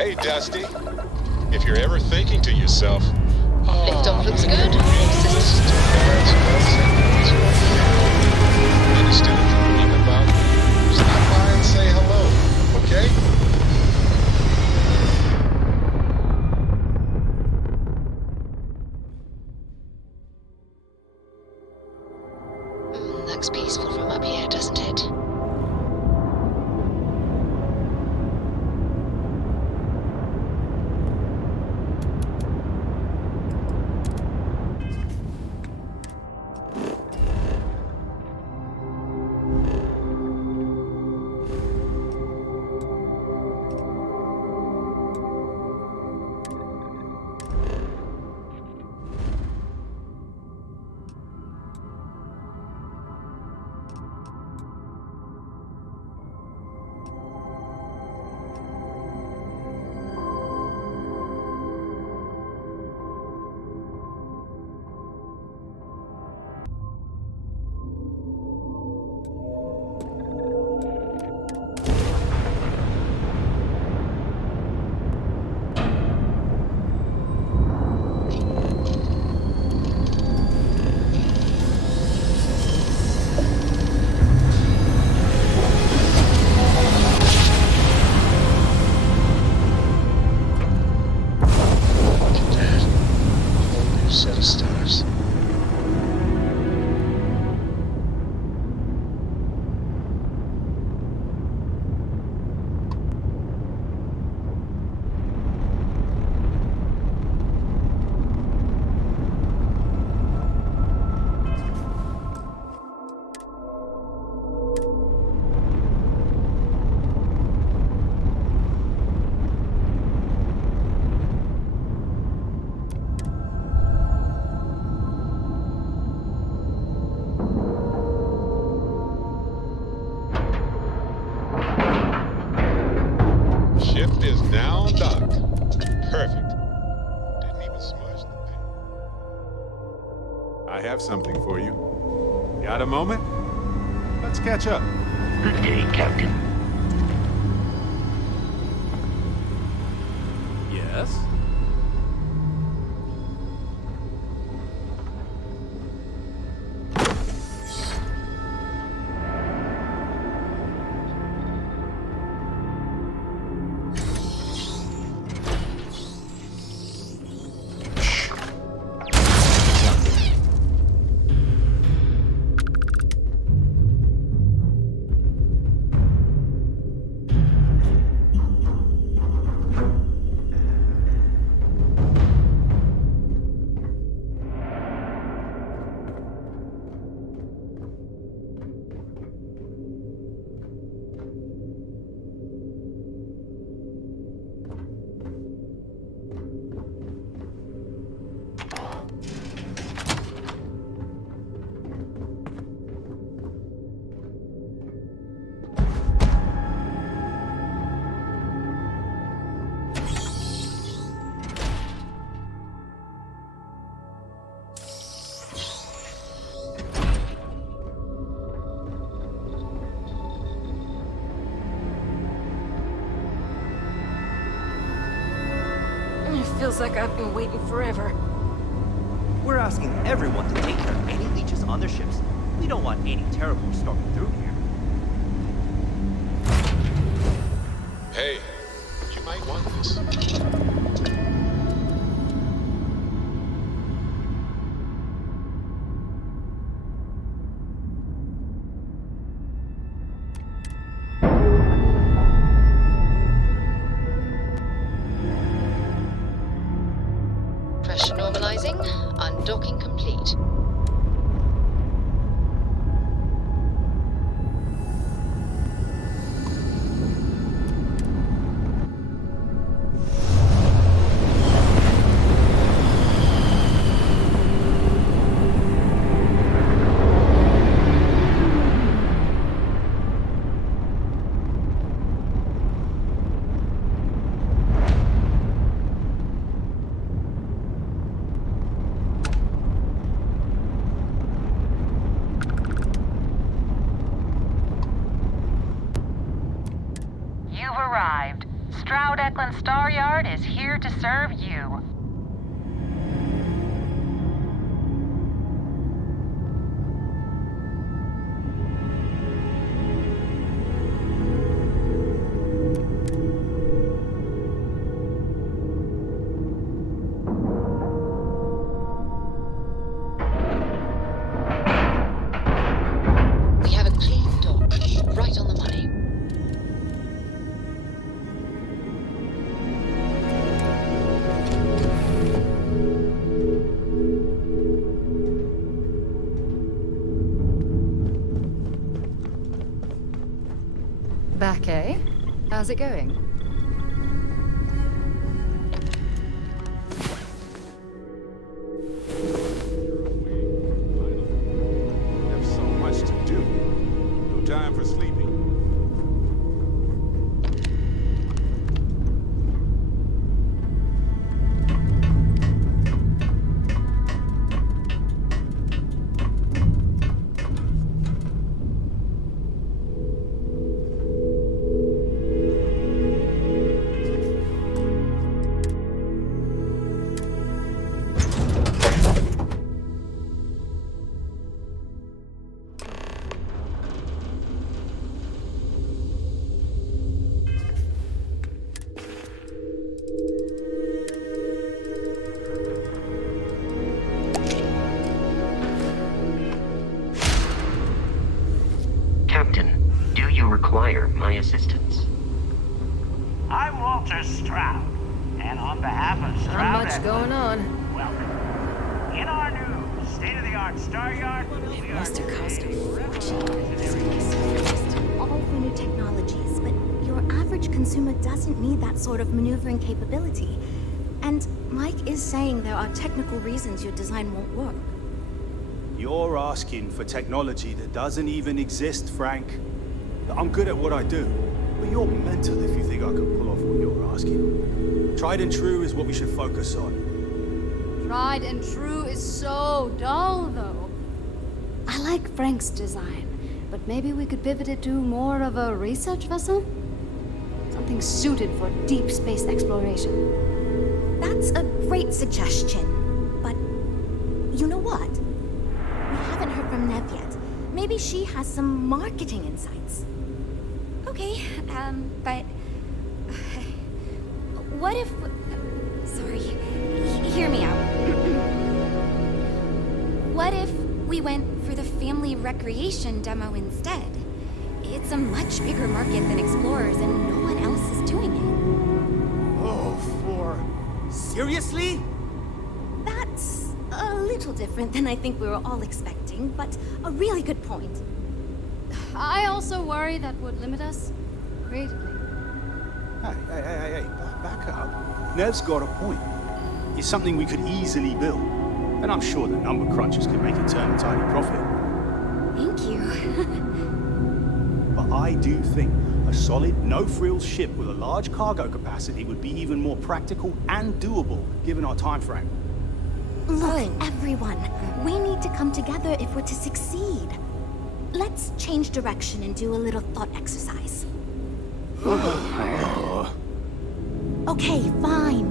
Hey, Dusty. If you're ever thinking to yourself, Liftoff looks good. and instead of dreaming about it, stop by and say hello, okay? Looks peaceful from up here, doesn't it? Set of stars. Ship is now docked. Perfect. Didn't even smudge the paint. I have something for you. Got a moment? Let's catch up. Good day, Captain. Yes? Feels like I've been waiting forever. We're asking everyone to take care of any leeches on their ships. We don't want any terrible storming through here. Hey, you might want this. Pressure normalizing. Undocking complete. You've arrived. Stroud Eklund Star Yard is here to serve you. We have a clean dock, right on the money. Back, eh? How's it going? We have so much to do. No time for sleeping. Captain, do you require my assistance? I'm Walter Stroud, and on behalf of Stroud Not much Eklund, going on. welcome. In our new state-of-the-art Star Yard, we Must have cost a fortune. All for new technologies, but your average consumer doesn't need that sort of maneuvering capability. And Mike is saying there are technical reasons your design won't work. You're asking for technology that doesn't even exist, Frank. I'm good at what I do, but you're mental if you think I can pull off what you're asking. Tried and true is what we should focus on. Tried and true is so dull, though. I like Frank's design, but maybe we could pivot it to more of a research vessel? Something suited for deep space exploration. That's a great suggestion, but you know what? We haven't heard from Nev yet. Maybe she has some marketing insights. Okay, but what if... Sorry, hear me out. What if we went for the family recreation demo instead? It's a much bigger market than Explorers, and no one else is doing it. Oh, seriously? That's a little different than I think we were all expecting, but a really good point. I also worry that would limit us creatively. Hey, back up. Nev's got a point. It's something we could easily build. And I'm sure the number crunchers can make it turn a tiny profit. Thank you. But I do think a solid, no-frills ship with a large cargo capacity would be even more practical and doable, given our time frame. Look, everyone, we need to come together if we're to succeed. Let's change direction and do a little thought exercise. Okay, fine.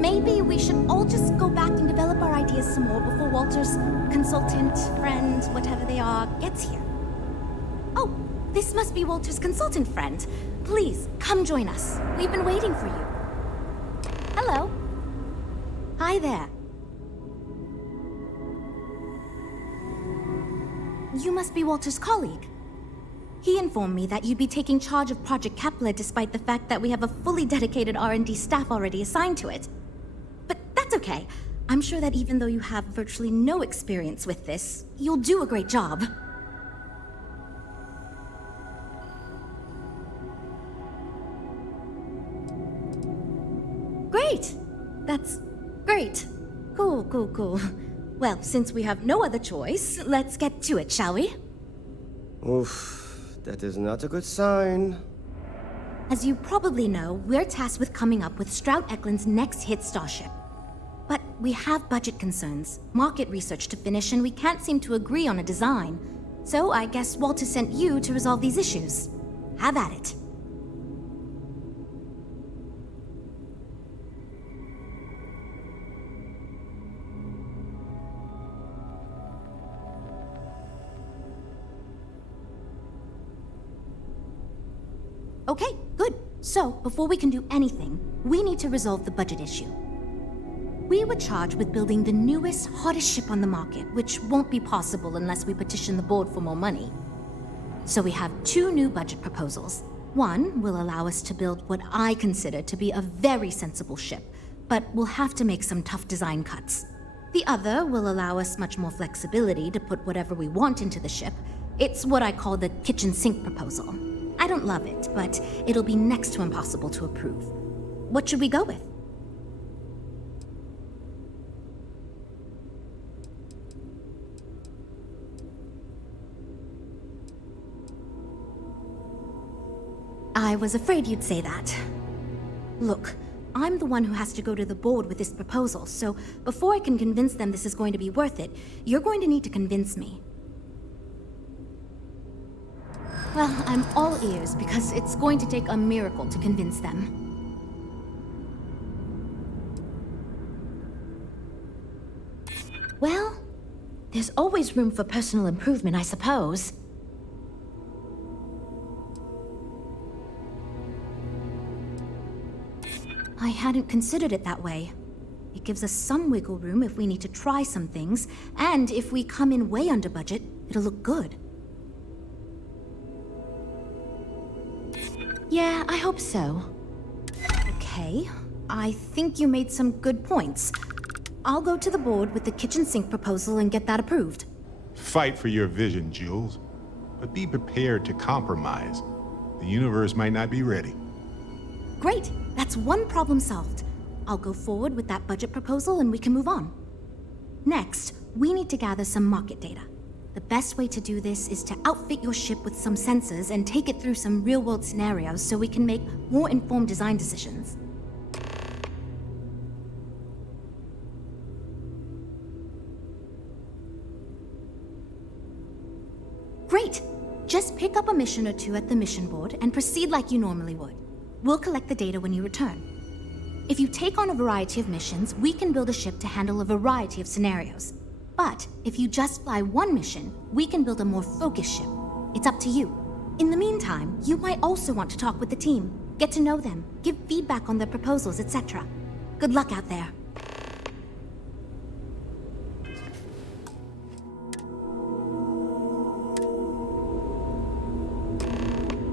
Maybe we should all just go back and develop our ideas some more before Walter's consultant, friend, whatever they are, gets here. Oh, this must be Walter's consultant friend. Please, come join us. We've been waiting for you. Hello. Hi there. You must be Walter's colleague. He informed me that you'd be taking charge of Project Kepler despite the fact that we have a fully dedicated R&D staff already assigned to it. But that's okay. I'm sure that even though you have virtually no experience with this, you'll do a great job. Great! That's great. Cool. Well, since we have no other choice, let's get to it, shall we? Oof, that is not a good sign. As you probably know, we're tasked with coming up with Stroud Eklund's next hit starship. But we have budget concerns, market research to finish, and we can't seem to agree on a design. So I guess Walter sent you to resolve these issues. Have at it. Okay, good. So, before we can do anything, we need to resolve the budget issue. We were charged with building the newest, hottest ship on the market, which won't be possible unless we petition the board for more money. So we have 2 new budget proposals. One will allow us to build what I consider to be a very sensible ship, but we'll have to make some tough design cuts. The other will allow us much more flexibility to put whatever we want into the ship. It's what I call the kitchen sink proposal. I don't love it, but it'll be next to impossible to approve. What should we go with? I was afraid you'd say that. Look, I'm the one who has to go to the board with this proposal, so before I can convince them this is going to be worth it, you're going to need to convince me. Well, I'm all ears because it's going to take a miracle to convince them. Well, there's always room for personal improvement, I suppose. I hadn't considered it that way. It gives us some wiggle room if we need to try some things, and if we come in way under budget, it'll look good. Yeah, I hope so. Okay, I think you made some good points. I'll go to the board with the kitchen sink proposal and get that approved. Fight for your vision, Jules. But be prepared to compromise. The universe might not be ready. Great, that's one problem solved. I'll go forward with that budget proposal and we can move on. Next, we need to gather some market data. The best way to do this is to outfit your ship with some sensors and take it through some real-world scenarios so we can make more informed design decisions. Great! Just pick up a mission or 2 at the mission board and proceed like you normally would. We'll collect the data when you return. If you take on a variety of missions, we can build a ship to handle a variety of scenarios. But if you just fly one mission, we can build a more focused ship. It's up to you. In the meantime, you might also want to talk with the team, get to know them, give feedback on their proposals, etc. Good luck out there.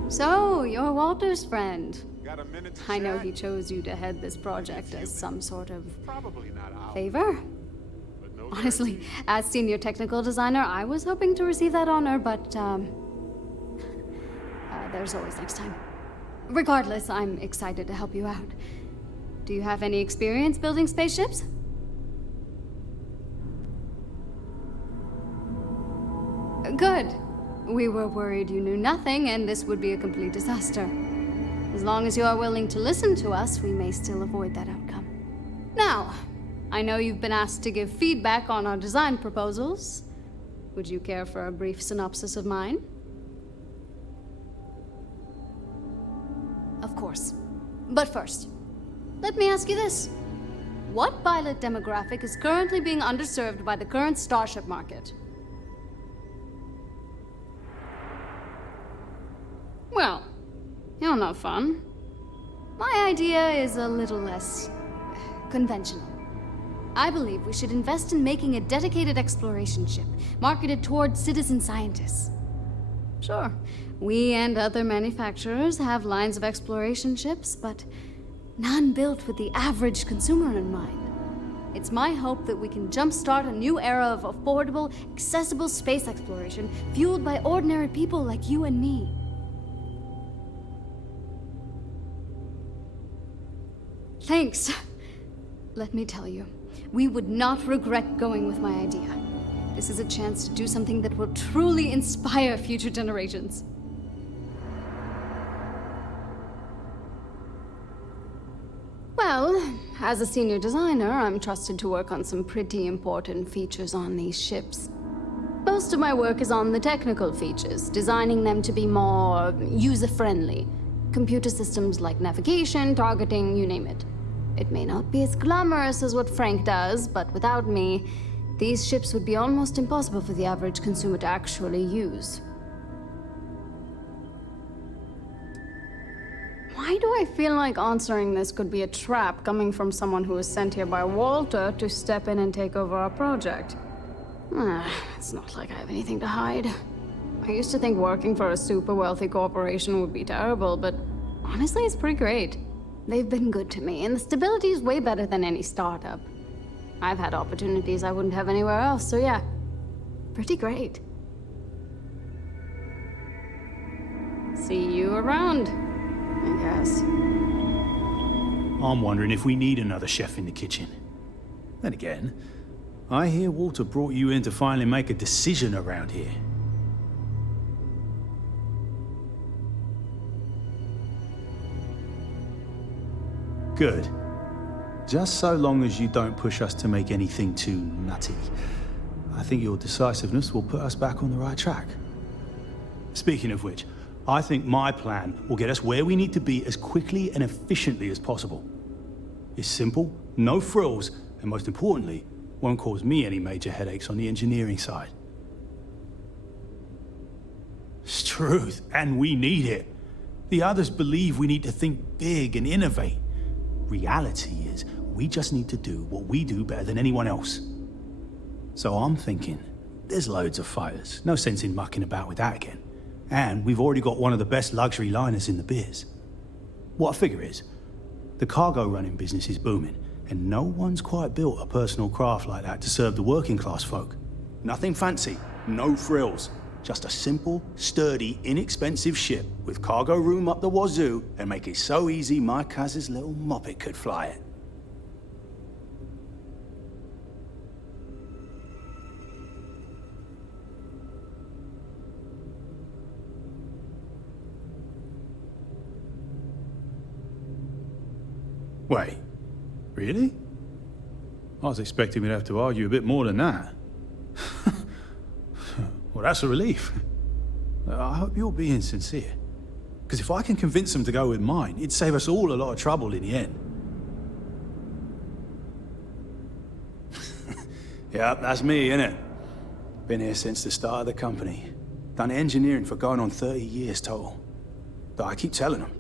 So, you're Walter's friend. Got a minute to I know chat? he chose you to head this project as some sort of Probably not ours. favor. But no Honestly, guarantee. as senior technical designer, I was hoping to receive that honor, but, there's always next time. Regardless, I'm excited to help you out. Do you have any experience building spaceships? Good. We were worried you knew nothing, and this would be a complete disaster. As long as you are willing to listen to us, we may still avoid that outcome. Now, I know you've been asked to give feedback on our design proposals. Would you care for a brief synopsis of mine? Of course. But first, let me ask you this. What pilot demographic is currently being underserved by the current starship market? Well, you're no fun. My idea is a little less conventional. I believe we should invest in making a dedicated exploration ship, marketed toward citizen scientists. Sure, we and other manufacturers have lines of exploration ships, but none built with the average consumer in mind. It's my hope that we can jumpstart a new era of affordable, accessible space exploration, fueled by ordinary people like you and me. Thanks. Let me tell you, we would not regret going with my idea. This is a chance to do something that will truly inspire future generations. Well, as a senior designer, I'm trusted to work on some pretty important features on these ships. Most of my work is on the technical features, designing them to be more user-friendly. Computer systems like navigation, targeting, you name it. It may not be as glamorous as what Frank does, but without me, these ships would be almost impossible for the average consumer to actually use. Why do I feel like answering this could be a trap coming from someone who was sent here by Walter to step in and take over our project? It's not like I have anything to hide. I used to think working for a super wealthy corporation would be terrible, but honestly, it's pretty great. They've been good to me, and the stability is way better than any startup. I've had opportunities I wouldn't have anywhere else, so yeah, pretty great. See you around, I guess. I'm wondering if we need another chef in the kitchen. Then again, I hear Walter brought you in to finally make a decision around here. Good. Just so long as you don't push us to make anything too nutty. I think your decisiveness will put us back on the right track. Speaking of which, I think my plan will get us where we need to be as quickly and efficiently as possible. It's simple, no frills, and most importantly, won't cause me any major headaches on the engineering side. It's truth, and we need it. The others believe we need to think big and innovate. Reality is, we just need to do what we do better than anyone else. So I'm thinking, there's loads of fighters, no sense in mucking about with that again. And we've already got one of the best luxury liners in the biz. What I figure is, the cargo running business is booming, and no one's quite built a personal craft like that to serve the working class folk. Nothing fancy, no frills. Just a simple, sturdy, inexpensive ship with cargo room up the wazoo and make it so easy my cousin's little moppet could fly it. Wait, really? I was expecting we'd have to argue a bit more than that. Well, that's a relief. I hope you're being sincere. Because if I can convince them to go with mine, it'd save us all a lot of trouble in the end. Yeah, that's me, innit? Been here since the start of the company. Done engineering for going on 30 years total. But I keep telling them,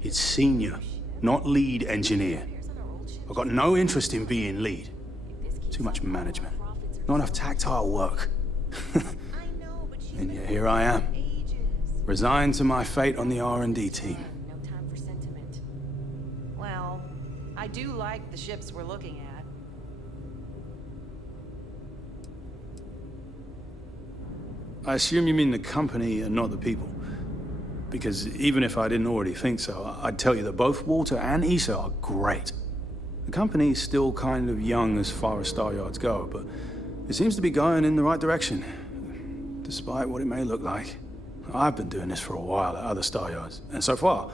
it's senior, not lead engineer. I've got no interest in being lead. Too much management. Not enough tactile work. And yet here I am. Resigned to my fate on the R&D team. No time for sentiment. Well, I do like the ships we're looking at. I assume you mean the company and not the people. Because even if I didn't already think so, I'd tell you that both Walter and Issa are great. The company's still kind of young as far as Star Yards go, but it seems to be going in the right direction. Despite what it may look like. I've been doing this for a while at other Star Yards, and so far,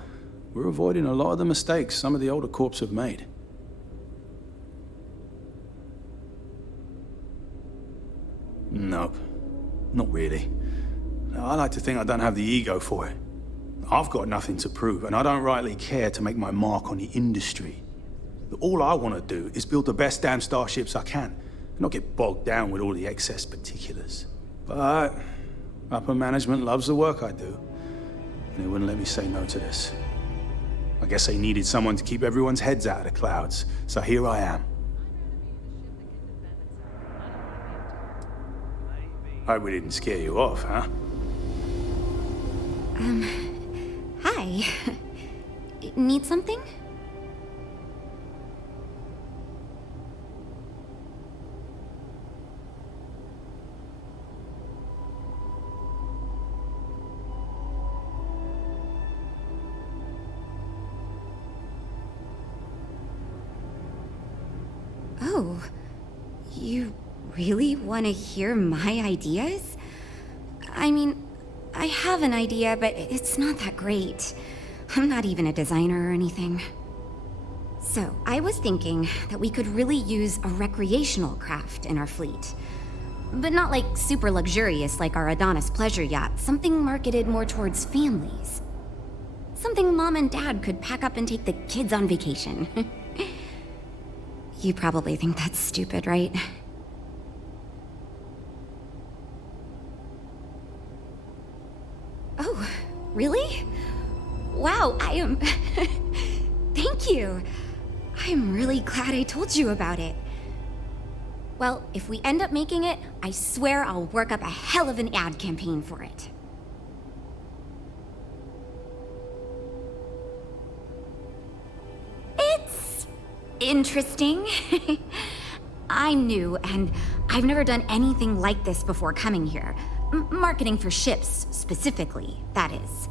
we're avoiding a lot of the mistakes some of the older corps have made. Nope, not really. I like to think I don't have the ego for it. I've got nothing to prove, and I don't rightly care to make my mark on the industry. All I want to do is build the best damn starships I can, and not get bogged down with all the excess particulars. But upper management loves the work I do, and they wouldn't let me say no to this. I guess they needed someone to keep everyone's heads out of the clouds, so here I am. Hope we didn't scare you off, huh? Hi. Need something? Oh, you really want to hear my ideas? I mean, I have an idea, but it's not that great. I'm not even a designer or anything. So, I was thinking that we could really use a recreational craft in our fleet. But not like super luxurious like our Adonis pleasure yacht, something marketed more towards families. Something Mom and Dad could pack up and take the kids on vacation. You probably think that's stupid, right? Oh, really? Wow, I am... Thank you. I'm really glad I told you about it. Well, if we end up making it, I swear I'll work up a hell of an ad campaign for it. It's interesting. I'm new, and I've never done anything like this before coming here. Marketing for ships, specifically, that is.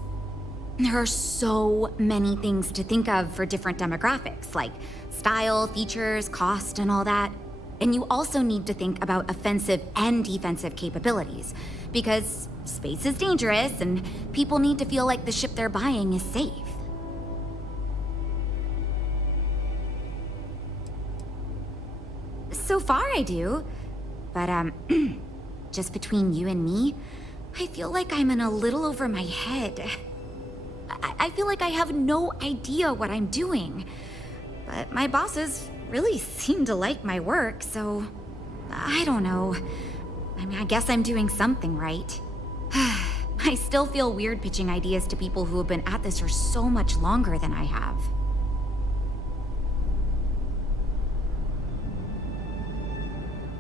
There are so many things to think of for different demographics, like style, features, cost, and all that. And you also need to think about offensive and defensive capabilities, because space is dangerous, and people need to feel like the ship they're buying is safe. So far, I do. But, just between you and me, I feel like I'm in a little over my head. I feel like I have no idea what I'm doing. But my bosses really seem to like my work, so I don't know. I mean, I guess I'm doing something right. I still feel weird pitching ideas to people who have been at this for so much longer than I have.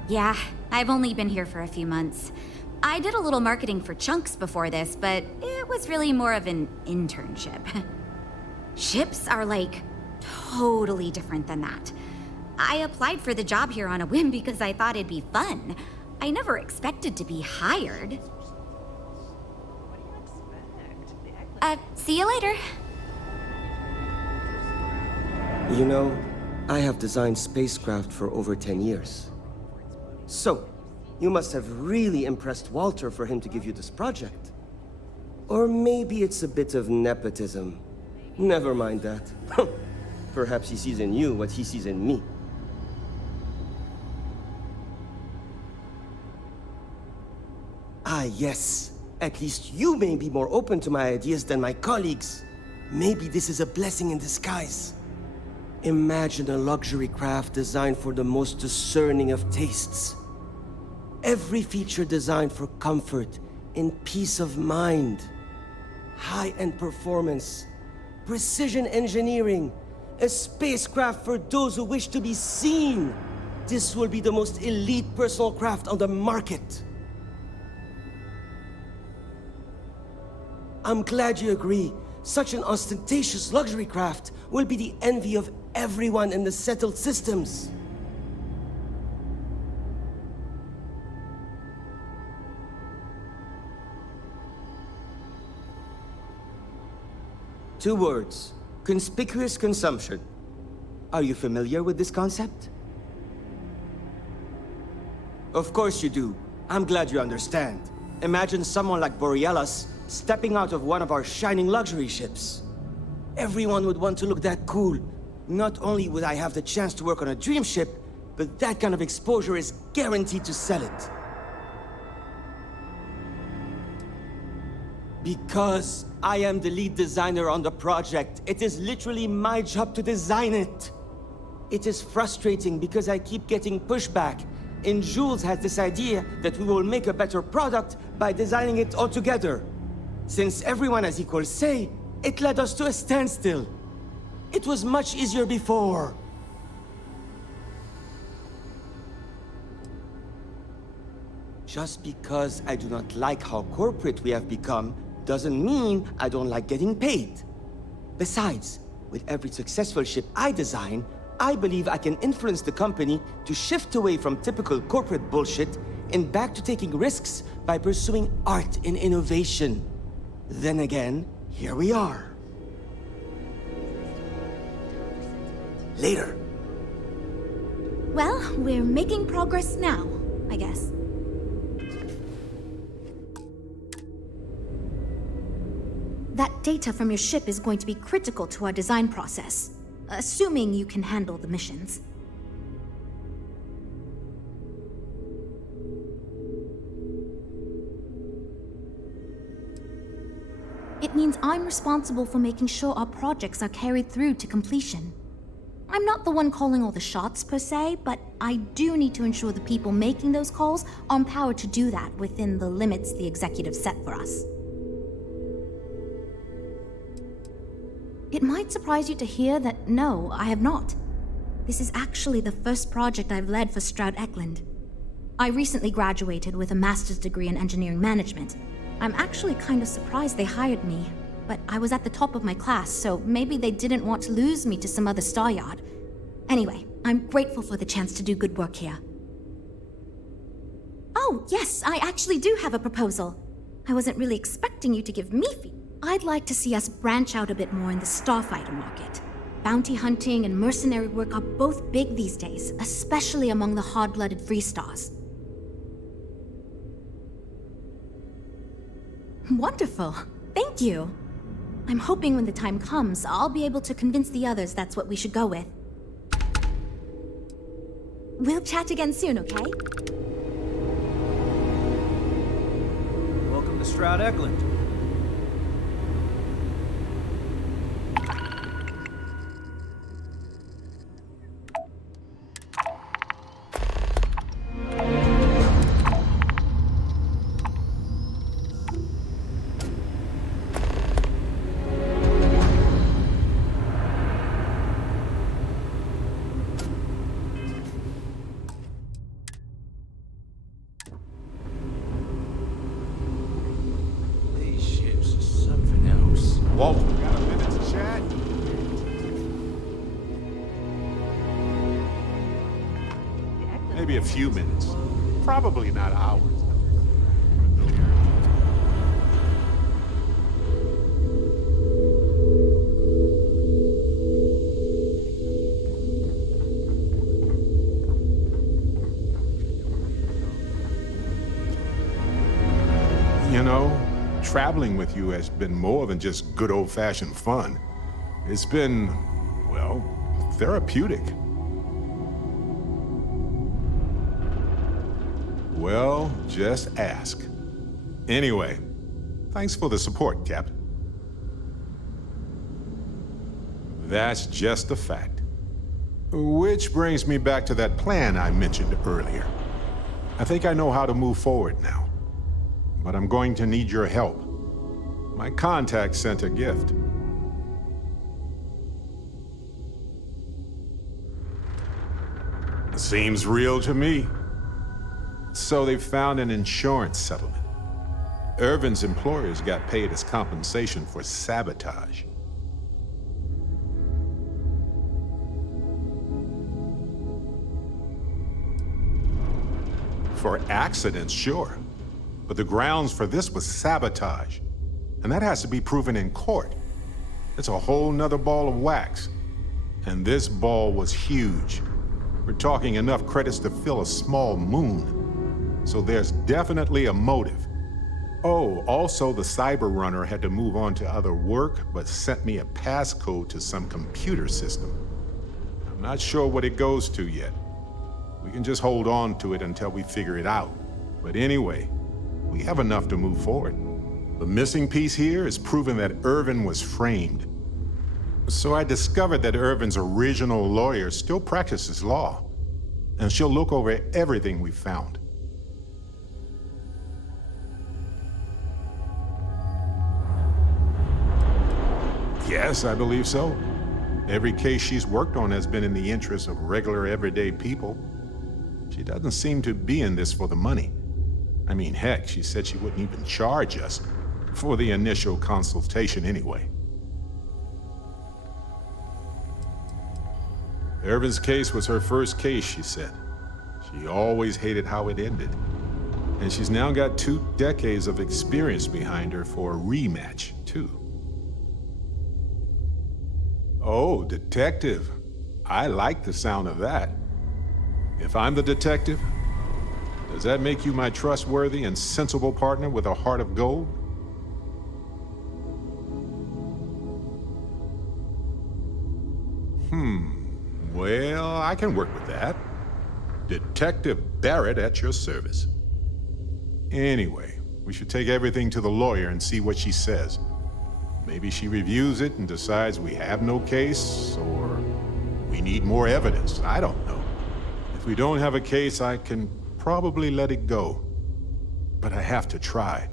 Yeah, I've only been here for a few months. I did a little marketing for Chunks before this, but it was really more of an internship. Ships are like totally different than that. I applied for the job here on a whim because I thought it'd be fun. I never expected to be hired. See you later. You know, I have designed spacecraft for over 10 years. So, you must have really impressed Walter for him to give you this project. Or maybe it's a bit of nepotism. Never mind that. Perhaps he sees in you what he sees in me. Ah, yes. At least you may be more open to my ideas than my colleagues. Maybe this is a blessing in disguise. Imagine a luxury craft designed for the most discerning of tastes. Every feature designed for comfort and peace of mind. High-end performance, precision engineering, a spacecraft for those who wish to be seen. This will be the most elite personal craft on the market. I'm glad you agree. Such an ostentatious luxury craft will be the envy of everyone in the settled systems. Two words: conspicuous consumption. Are you familiar with this concept? Of course you do. I'm glad you understand. Imagine someone like Borealis stepping out of one of our shining luxury ships. Everyone would want to look that cool. Not only would I have the chance to work on a dream ship, but that kind of exposure is guaranteed to sell it. Because I am the lead designer on the project, it is literally my job to design it. It is frustrating because I keep getting pushback, and Jules has this idea that we will make a better product by designing it all together. Since everyone has equal say, it led us to a standstill. It was much easier before. Just because I do not like how corporate we have become, doesn't mean I don't like getting paid. Besides, with every successful ship I design, I believe I can influence the company to shift away from typical corporate bullshit and back to taking risks by pursuing art and innovation. Then again, here we are. Later. Well, we're making progress now, I guess. That data from your ship is going to be critical to our design process, assuming you can handle the missions. It means I'm responsible for making sure our projects are carried through to completion. I'm not the one calling all the shots per se, but I do need to ensure the people making those calls are empowered to do that within the limits the executive set for us. It might surprise you to hear that no, I have not. This is actually the first project I've led for Stroud Eklund. I recently graduated with a master's degree in engineering management. I'm actually kind of surprised they hired me, but I was at the top of my class, so maybe they didn't want to lose me to some other star yard. Anyway, I'm grateful for the chance to do good work here. Oh, yes, I actually do have a proposal. I wasn't really expecting you to give me feedback. I'd like to see us branch out a bit more in the starfighter market. Bounty hunting and mercenary work are both big these days, especially among the hard-blooded free stars. Wonderful. Thank you. I'm hoping when the time comes, I'll be able to convince the others that's what we should go with. We'll chat again soon, okay? Welcome to Stroud Eklund. Walter, got a minute to chat? Maybe a few minutes. Probably not hours. You know, traveling with you has been more than just good old-fashioned fun. It's been, well, therapeutic. Well, just ask. Anyway, thanks for the support, Captain. That's just a fact. Which brings me back to that plan I mentioned earlier. I think I know how to move forward now. But I'm going to need your help. My contact sent a gift. Seems real to me. So they found an insurance settlement. Irvin's employers got paid as compensation for sabotage. For accidents, sure. But the grounds for this was sabotage. And that has to be proven in court. It's a whole nother ball of wax. And this ball was huge. We're talking enough credits to fill a small moon. So there's definitely a motive. Oh, also the cyber runner had to move on to other work, but sent me a passcode to some computer system. I'm not sure what it goes to yet. We can just hold on to it until we figure it out. But anyway, we have enough to move forward. The missing piece here is proving that Irvin was framed. So I discovered that Irvin's original lawyer still practices law, and she'll look over everything we found. Yes, I believe so. Every case she's worked on has been in the interest of regular, everyday people. She doesn't seem to be in this for the money. I mean, heck, she said she wouldn't even charge us for the initial consultation anyway. Irvin's case was her first case, she said. She always hated how it ended. And she's now got 2 decades of experience behind her for a rematch, too. Oh, detective. I like the sound of that. If I'm the detective, does that make you my trustworthy and sensible partner with a heart of gold? Well, I can work with that. Detective Barrett at your service. Anyway, we should take everything to the lawyer and see what she says. Maybe she reviews it and decides we have no case, or we need more evidence. I don't know. If we don't have a case, I can probably let it go. But I have to try.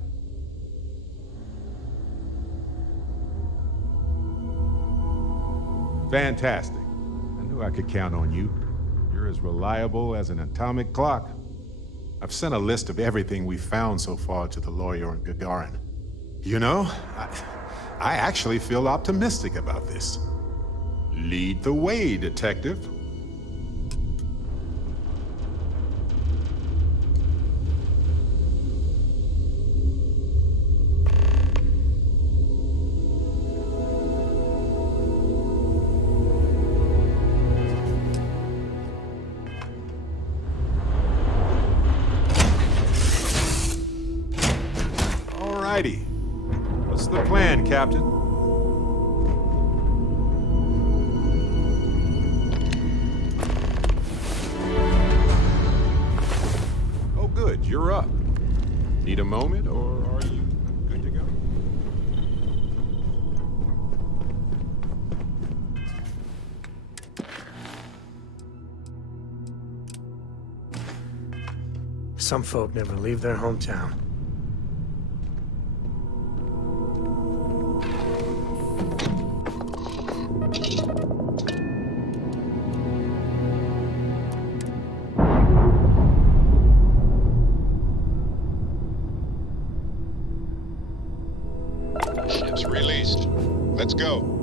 Fantastic. I knew I could count on you. You're as reliable as an atomic clock. I've sent a list of everything we found so far to the lawyer in Gagarin. You know, I actually feel optimistic about this. Lead the way, detective. Alrighty. What's the plan, Captain? Oh, good. You're up. Need a moment, or are you good to go? Some folk never leave their hometown. Ships released. Let's go.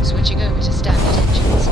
Switching over to standard engines.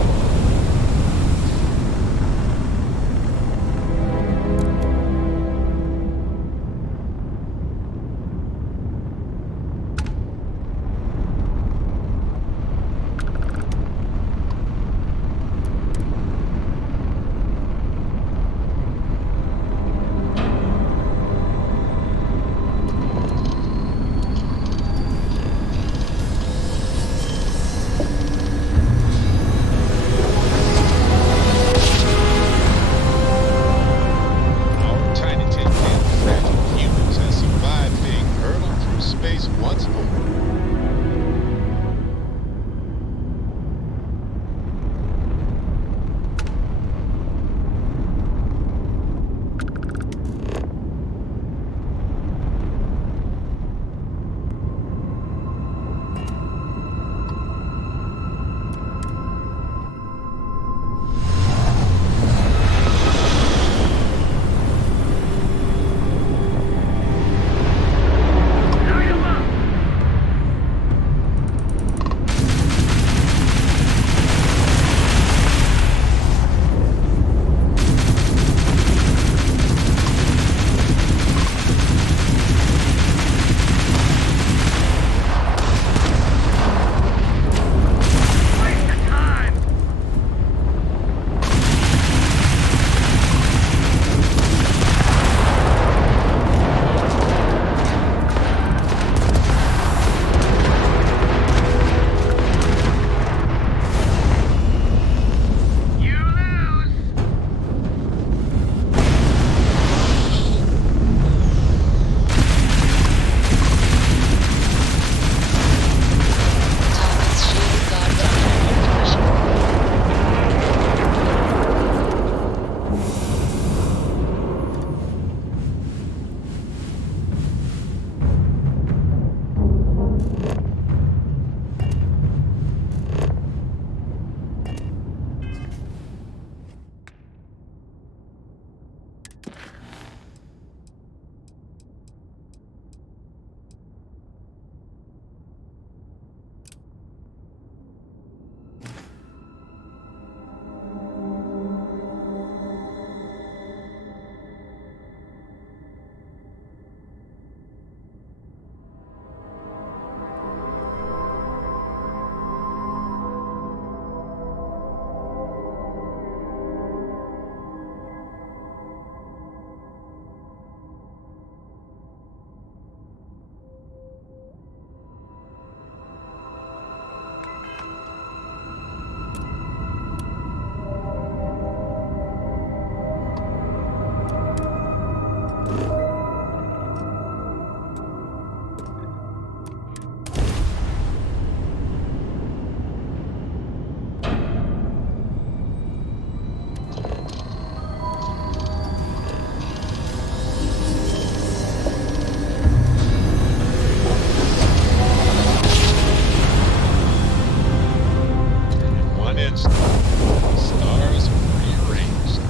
one instant, the stars have rearranged.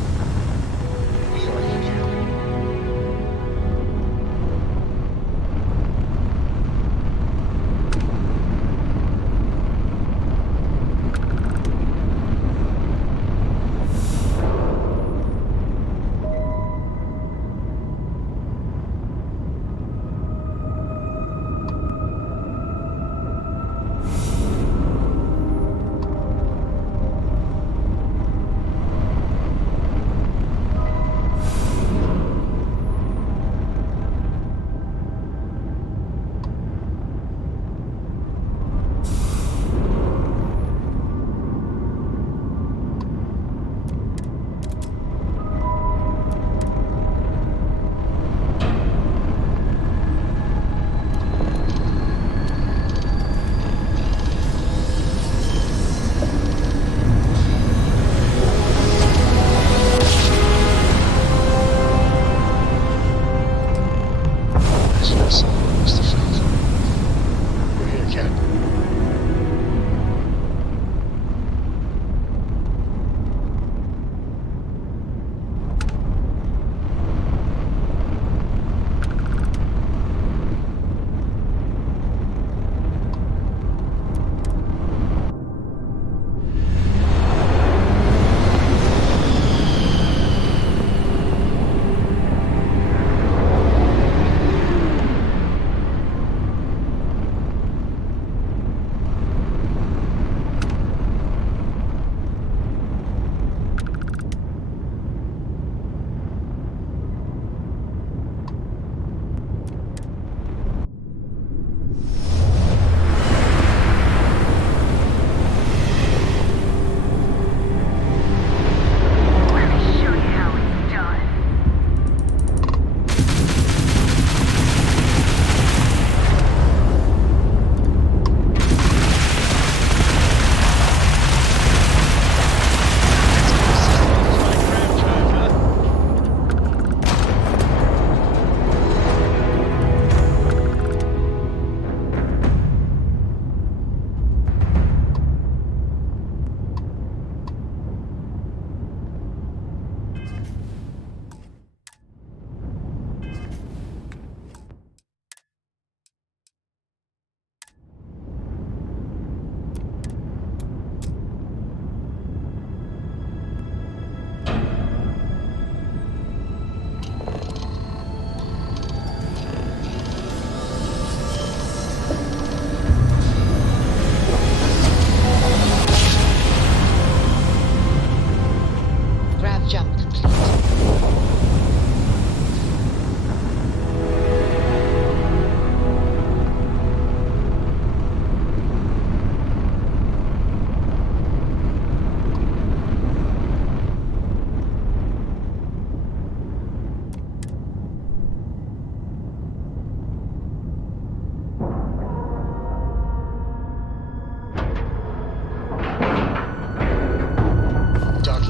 We are here.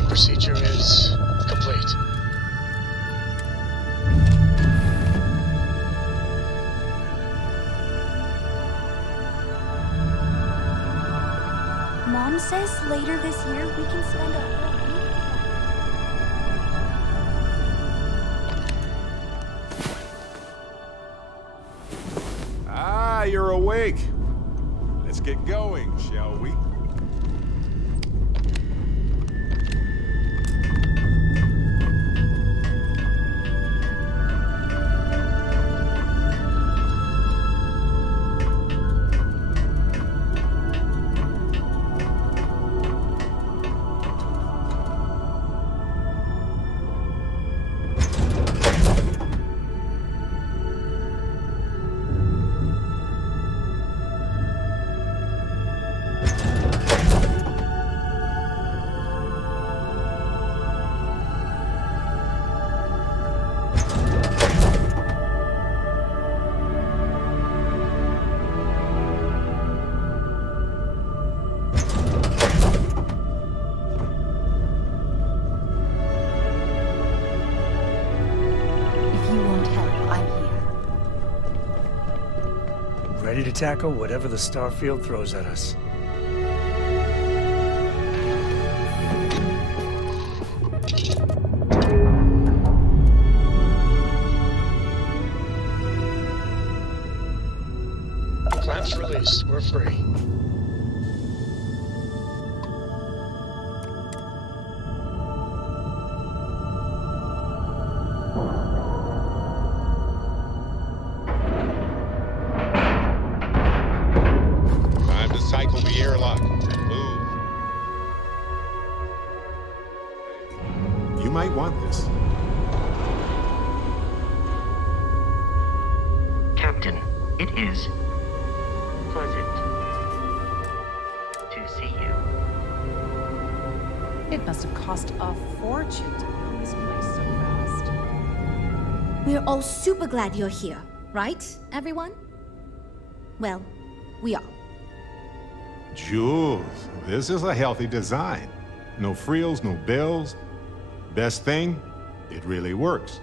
Procedure is complete. Mom says later this year we can spend a whole week together. Ah, you're awake. Let's get going, shall we? Ready to tackle whatever the Starfield throws at us. You might want this. Captain, it is pleasant to see you. It must have cost a fortune to build this place so fast. We're all super glad you're here, right, everyone? Well, we are. Jules, this is a healthy design. No frills, no bells. Best thing, it really works.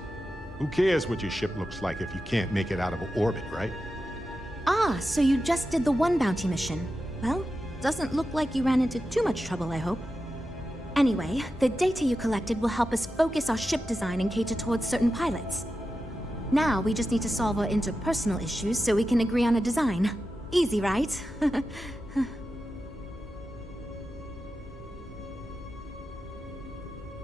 Who cares what your ship looks like if you can't make it out of orbit, right? Ah, so you just did the one bounty mission. Well, doesn't look like you ran into too much trouble, I hope. Anyway, the data you collected will help us focus our ship design and cater towards certain pilots. Now we just need to solve our interpersonal issues so we can agree on a design. Easy, right?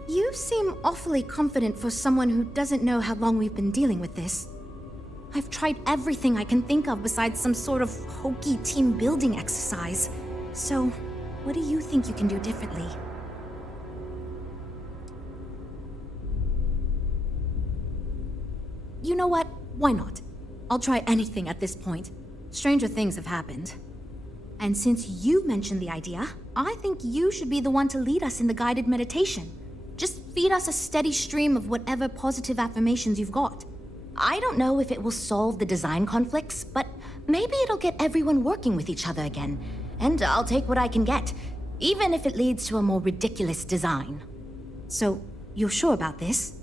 You seem awfully confident for someone who doesn't know how long we've been dealing with this. I've tried everything I can think of besides some sort of hokey team building exercise. So, what do you think you can do differently? You know what? Why not? I'll try anything at this point. Stranger things have happened. And since you mentioned the idea, I think you should be the one to lead us in the guided meditation. Just feed us a steady stream of whatever positive affirmations you've got. I don't know if it will solve the design conflicts, but maybe it'll get everyone working with each other again. And I'll take what I can get, even if it leads to a more ridiculous design. So, you're sure about this?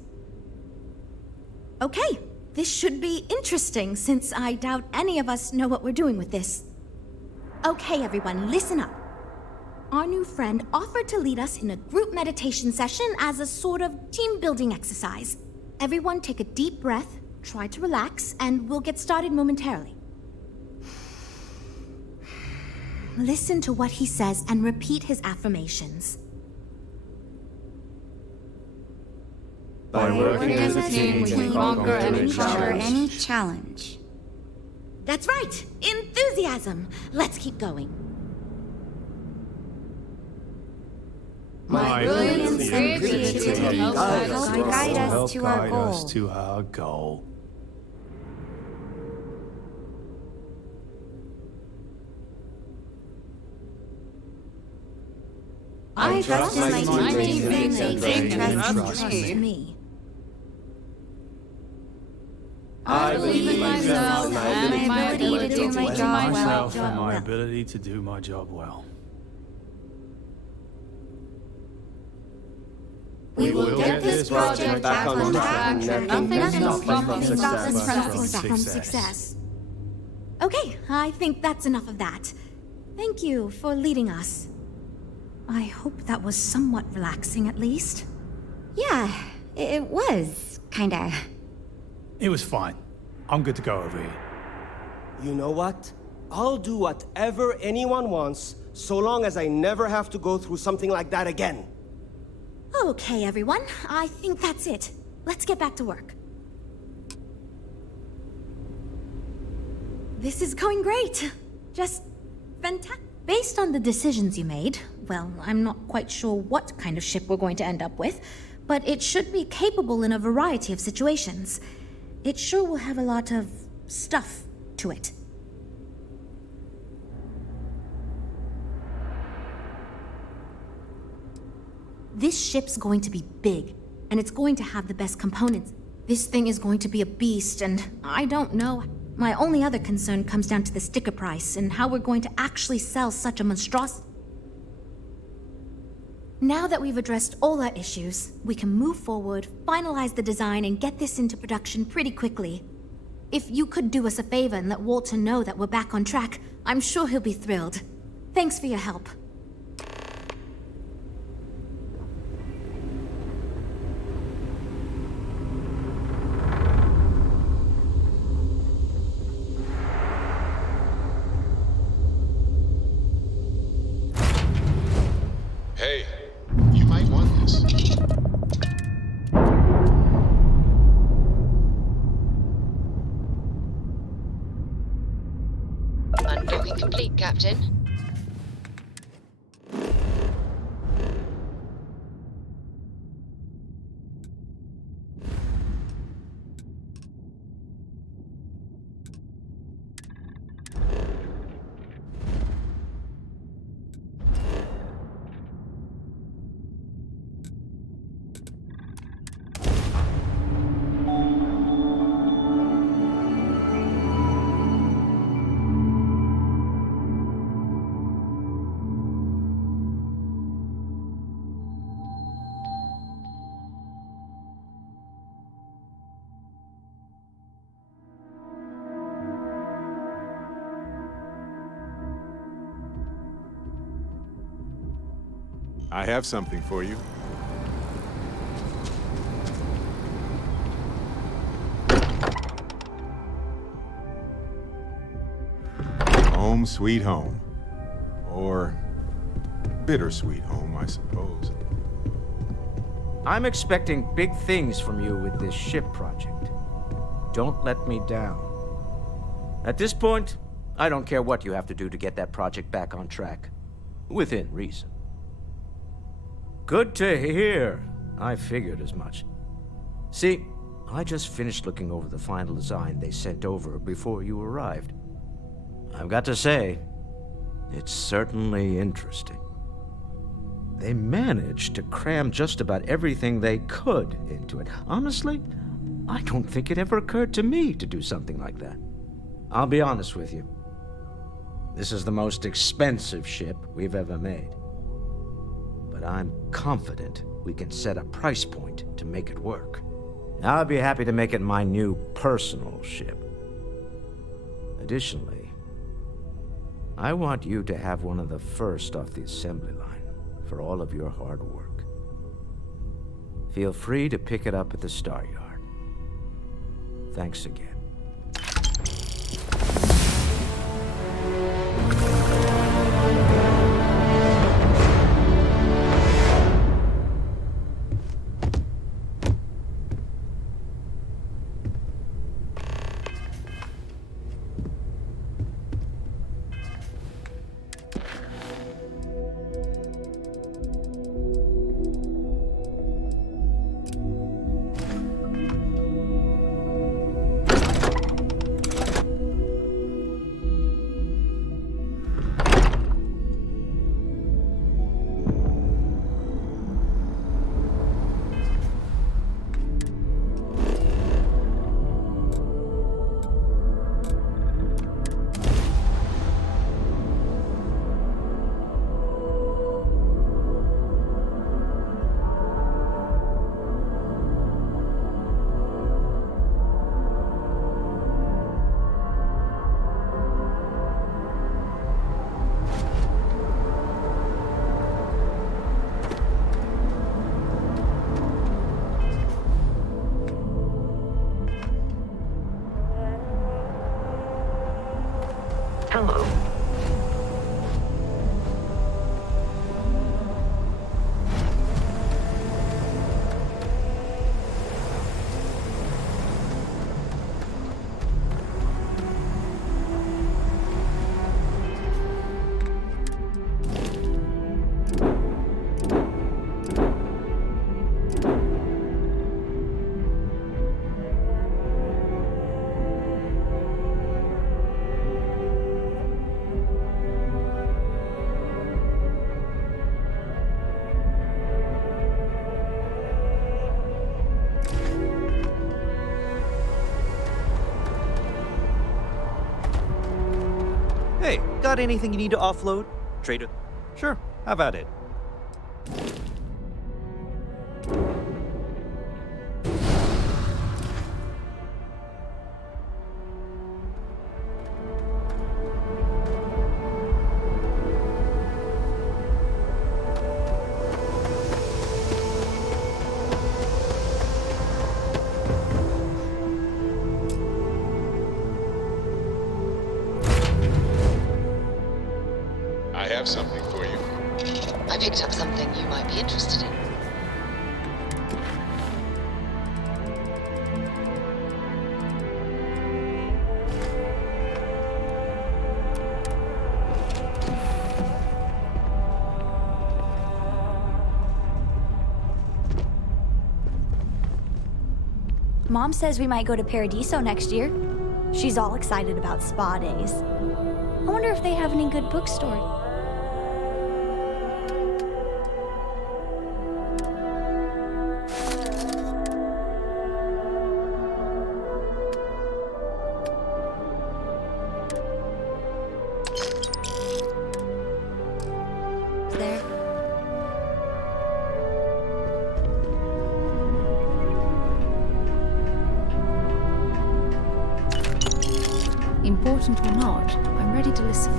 Okay, this should be interesting since I doubt any of us know what we're doing with this. Okay, everyone, listen up. Our new friend offered to lead us in a group meditation session as a sort of team-building exercise. Everyone take a deep breath, try to relax, and we'll get started momentarily. Listen to what he says and repeat his affirmations. By working as a team, we can conquer any challenge. That's right! Enthusiasm! Let's keep going. My brilliance and creativity guide us to our goal. I trust my teammates and they trust me. I believe in myself and my ability to do my job well. And my ability to do my job well. We will get this project back on track and nothing can stop us from success. Okay, I think that's enough of that. Thank you for leading us. I hope that was somewhat relaxing at least. Yeah, it was, kinda. It was fine. I'm good to go over here. You know what? I'll do whatever anyone wants, so long as I never have to go through something like that again. Okay, everyone. I think that's it. Let's get back to work. This is going great. Just fantastic. Based on the decisions you made, well, I'm not quite sure what kind of ship we're going to end up with, but it should be capable in a variety of situations. It sure will have a lot of stuff to it. This ship's going to be big, and it's going to have the best components. This thing is going to be a beast, and I don't know. My only other concern comes down to the sticker price and how we're going to actually sell such a monstrosity. Now that we've addressed all our issues, we can move forward, finalize the design, and get this into production pretty quickly. If you could do us a favor and let Walter know that we're back on track, I'm sure he'll be thrilled. Thanks for your help. Hey, you might want this. Undocking complete, Captain. I have something for you. Home sweet home. Or bittersweet home, I suppose. I'm expecting big things from you with this ship project. Don't let me down. At this point, I don't care what you have to do to get that project back on track. Within reason. Good to hear. I figured as much. See, I just finished looking over the final design they sent over before you arrived. I've got to say, it's certainly interesting. They managed to cram just about everything they could into it. Honestly, I don't think it ever occurred to me to do something like that. I'll be honest with you. This is the most expensive ship we've ever made. But I'm confident we can set a price point to make it work. I'll be happy to make it my new personal ship. Additionally, I want you to have one of the first off the assembly line for all of your hard work. Feel free to pick it up at the Star Yard. Thanks again. Hello. Hey, got anything you need to offload? Trader? Sure, have at it. I have something for you. I picked up something you might be interested in. Mom says we might go to Paradiso next year. She's all excited about spa days. I wonder if they have any good bookstores. There. Important or not, I'm ready to listen.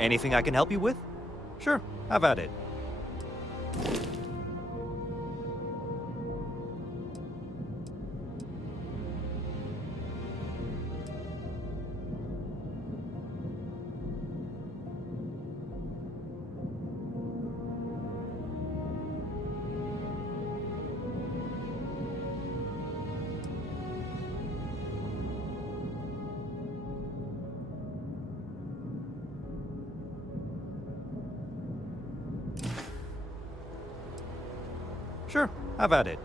Anything I can help you with? Sure, have at it. Sure, have at it.